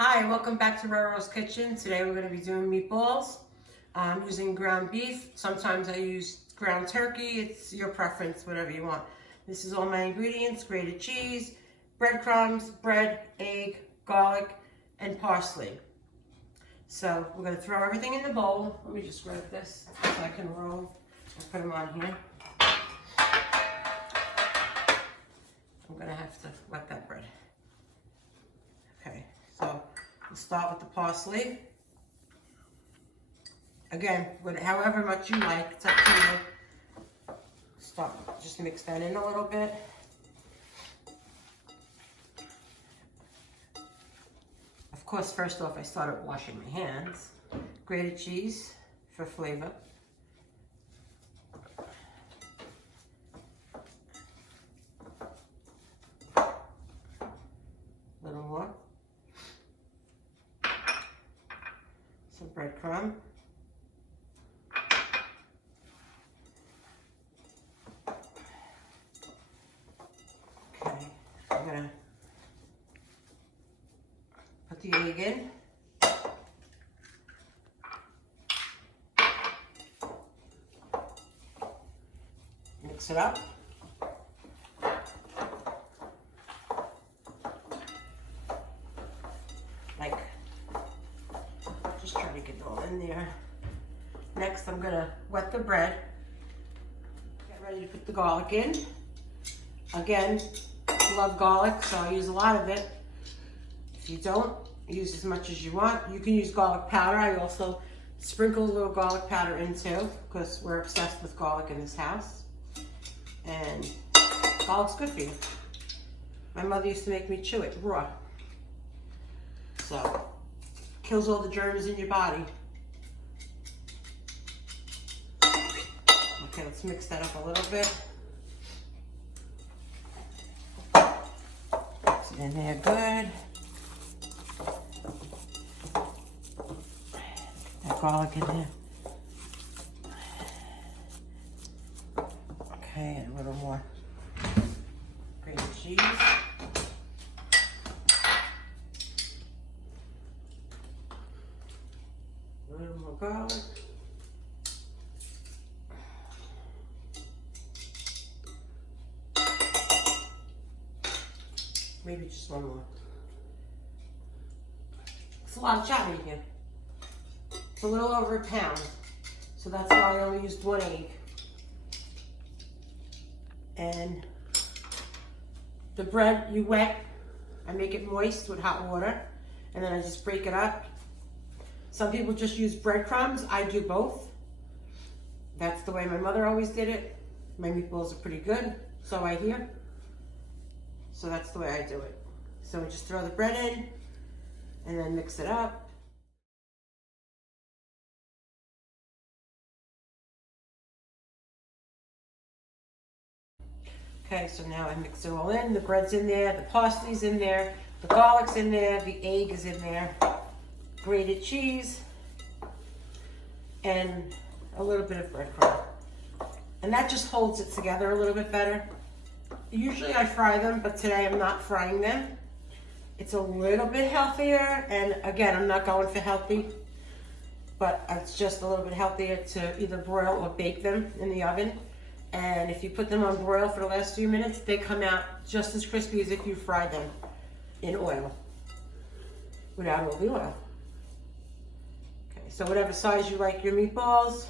Hi, welcome back to Roe Roe's Kitchen. Today we're going to be doing meatballs. I'm using ground beef. Sometimes I use ground turkey. It's your preference, whatever you want. This is all my ingredients: grated cheese, breadcrumbs, bread, egg, garlic, and parsley. So we're going to throw everything in the bowl. Let me just grab this so I can roll and put them on here. I'm going to have to wet that bread. Okay, so we'll start with the parsley. Again, however much you like, it's up to you. Start, just mix that in a little bit. Of course, first off, I started washing my hands. Grated cheese for flavor. A little more. Some breadcrumb. Okay, I'm gonna put the egg in. Mix it up. Just try to get it all in there. Next, I'm gonna wet the bread. Get ready to put the garlic in. Again, I love garlic, so I use a lot of it. If you don't, use as much as you want. You can use garlic powder. I also sprinkle a little garlic powder in too, because we're obsessed with garlic in this house. And garlic's good for you. My mother used to make me chew it raw. So, kills all the germs in your body. Okay, let's mix that up a little bit. Mix it in there good. That garlic in there. Okay, and a little more grated cheese. A little more garlic. Maybe just one more. It's a lot of chopping here. It's a little over a pound, so that's why I only used one egg. And the bread you wet, I make it moist with hot water, and then I just break it up. Some people just use breadcrumbs. I do both. That's the way my mother always did it. My meatballs are pretty good, so I hear. So that's the way I do it. So we just throw the bread in and then mix it up. Okay, so now I mix it all in. The bread's in there, the parsley's in there, the garlic's in there, the egg is in there, grated cheese, and a little bit of breadcrumb. And that just holds it together a little bit better. Usually I fry them, but today I'm not frying them. It's a little bit healthier, and again, I'm not going for healthy, but it's just a little bit healthier to either broil or bake them in the oven. And if you put them on broil for the last few minutes, they come out just as crispy as if you fried them in oil, without all the oil. Okay, so whatever size you like your meatballs,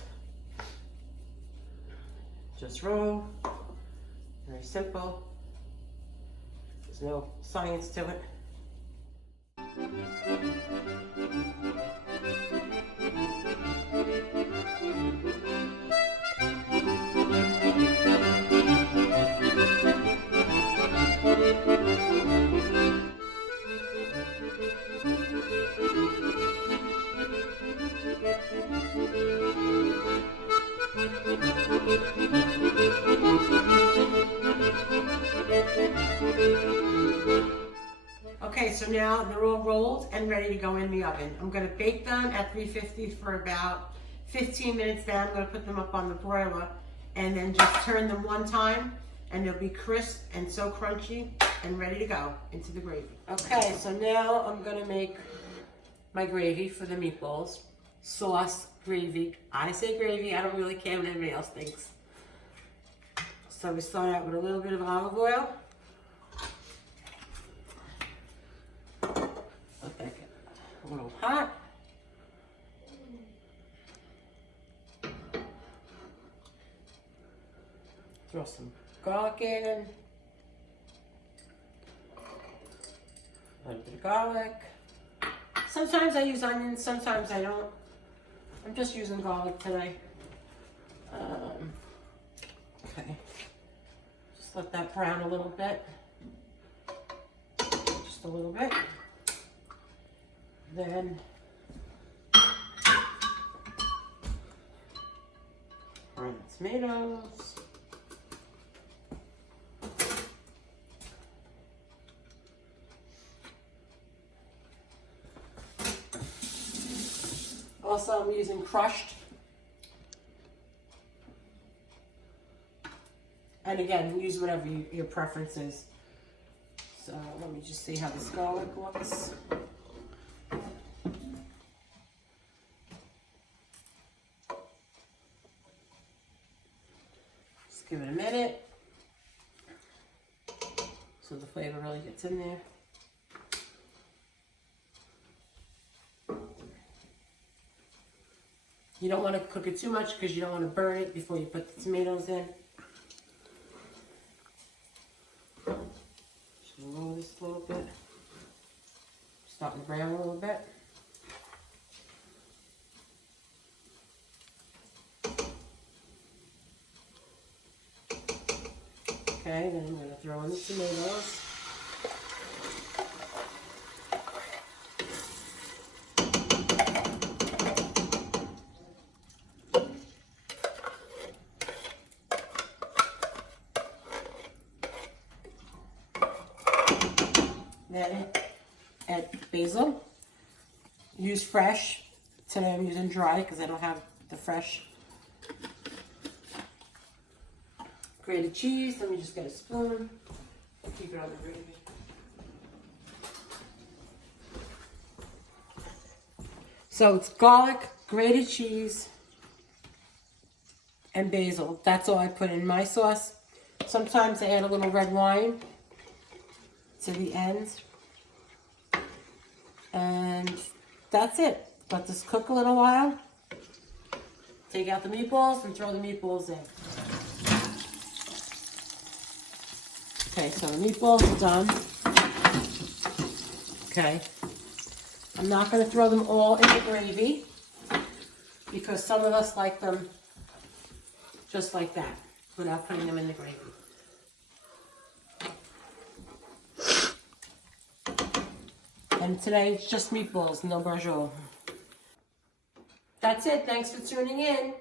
just roll. Very simple. There's no science to it. Okay, so now they're all rolled and ready to go in the oven. I'm going to bake them at 350 for about 15 minutes. Then I'm going to put them up on the broiler and then just turn them one time, and they'll be crisp and so crunchy and ready to go into the gravy. Okay, so now I'm going to make my gravy for the meatballs. Sauce, gravy. I say gravy, I don't really care what anybody else thinks. So we start out with a little bit of olive oil. Let that get a little hot. Throw some garlic in. A little bit of garlic. Sometimes I use onions, sometimes I don't. I'm just using garlic today. Okay. Just let that brown a little bit. Just a little bit. Then fry the tomatoes. Also, I'm using crushed. And again, use whatever your preference is. So let me just see how this garlic looks. Just give it a minute so the flavor really gets in there. You don't want to cook it too much because you don't want to burn it before you put the tomatoes in. Just roll this a little bit. Starting to brown a little bit. Okay, then I'm going to throw in the tomatoes. Then add basil. Use fresh. Today I'm using dry because I don't have the fresh. Grated cheese. Let me just get a spoon. Keep it on the gravy. So it's garlic, grated cheese, and basil. That's all I put in my sauce. Sometimes I add a little red wine to the end. And that's it. Let this cook a little while. Take out the meatballs and throw the meatballs in. Okay, so the meatballs are done. Okay. I'm not going to throw them all in the gravy because some of us like them just like that without putting them in the gravy. And today it's just meatballs, no Roe. That's it. Thanks for tuning in.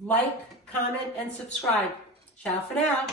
Like, comment, and subscribe. Ciao for now.